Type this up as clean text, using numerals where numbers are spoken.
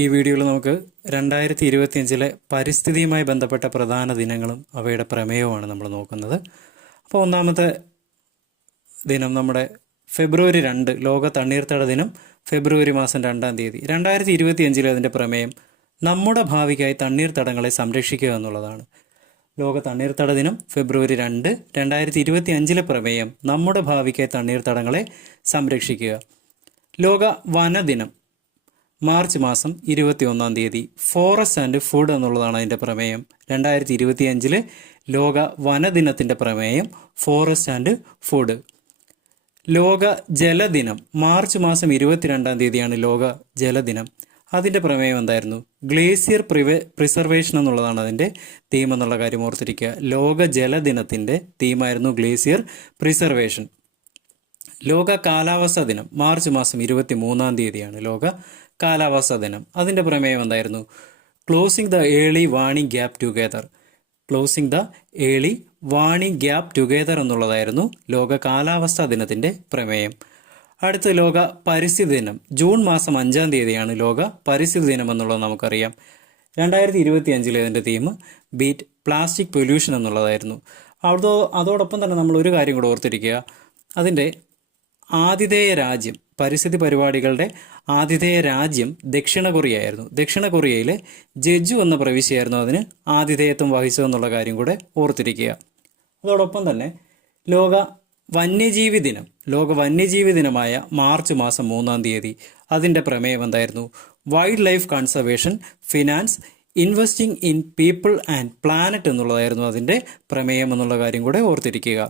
ഈ വീഡിയോയിൽ നമുക്ക് 2025 പരിസ്ഥിതിയുമായി ബന്ധപ്പെട്ട പ്രധാന ദിനങ്ങളും അവയുടെ പ്രമേയവുമാണ് നമ്മൾ നോക്കുന്നത്. അപ്പോൾ ഒന്നാമത്തെ ദിനം നമ്മുടെ ഫെബ്രുവരി 2 ലോക തണ്ണീർത്തട ദിനം, ഫെബ്രുവരി മാസം 2-ാം തീയതി. 2025 അതിൻ്റെ പ്രമേയം നമ്മുടെ ഭാവിക്കായി തണ്ണീർത്തടങ്ങളെ സംരക്ഷിക്കുക എന്നുള്ളതാണ്. ലോക തണ്ണീർത്തട ദിനം ഫെബ്രുവരി 2, 2025 പ്രമേയം നമ്മുടെ ഭാവിക്കായി തണ്ണീർത്തടങ്ങളെ സംരക്ഷിക്കുക. ലോക വനദിനം മാർച്ച് മാസം 21-ാം തീയതി. ഫോറസ്റ്റ് ആൻഡ് ഫുഡ് എന്നുള്ളതാണ് അതിൻ്റെ പ്രമേയം. 2025 ലോക വനദിനത്തിൻ്റെ പ്രമേയം ഫോറസ്റ്റ് ആൻഡ് ഫുഡ്. ലോക ജലദിനം മാർച്ച് മാസം 22-ാം തീയതിയാണ് ലോക ജലദിനം. അതിൻ്റെ പ്രമേയം എന്തായിരുന്നു? ഗ്ലേസിയർ പ്രിസർവേഷൻ എന്നുള്ളതാണ് അതിൻ്റെ തീം എന്നുള്ള കാര്യം ഓർത്തിരിക്കുക. ലോക ജലദിനത്തിൻ്റെ തീമായിരുന്നു ഗ്ലേസിയർ പ്രിസർവേഷൻ. ലോക കാലാവസ്ഥാ ദിനം മാർച്ച് മാസം 23-ാം തീയതിയാണ് ലോക കാലാവസ്ഥാ ദിനം. അതിൻ്റെ പ്രമേയം എന്തായിരുന്നു? Closing the early warning gap together. Closing the early warning gap together എന്നുള്ളതായിരുന്നു ലോക കാലാവസ്ഥാ ദിനത്തിൻ്റെ പ്രമേയം. അടുത്ത ലോക പരിസ്ഥിതി ദിനം ജൂൺ മാസം 5-ാം തീയതിയാണ് ലോക പരിസ്ഥിതി ദിനം എന്നുള്ളത് നമുക്കറിയാം. 2025 അതിൻ്റെ തീം ബീറ്റ് പ്ലാസ്റ്റിക് പൊല്യൂഷൻ എന്നുള്ളതായിരുന്നു. അതോടൊപ്പം തന്നെ നമ്മൾ ഒരു കാര്യം കൂടെ ഓർത്തിരിക്കുക. അതിൻ്റെ ആതിഥേയ രാജ്യം, പരിസ്ഥിതി പരിപാടികളുടെ ആതിഥേയ രാജ്യം ദക്ഷിണ കൊറിയ ആയിരുന്നു. ദക്ഷിണ കൊറിയയിലെ ജെജു എന്ന പ്രവിശ്യയായിരുന്നു അതിന് ആതിഥേയത്വം വഹിച്ചതെന്നുള്ള കാര്യം കൂടെ ഓർത്തിരിക്കുക. അതോടൊപ്പം തന്നെ ലോക വന്യജീവി ദിനം, ലോക വന്യജീവി ദിനമായ മാർച്ച് മാസം 3-ാം തീയതി. അതിൻ്റെ പ്രമേയം എന്തായിരുന്നു? Wild life conservation, finance, investing in people and planet എന്നുള്ളതായിരുന്നു അതിൻ്റെ പ്രമേയം എന്നുള്ള കാര്യം കൂടെ ഓർത്തിരിക്കുക.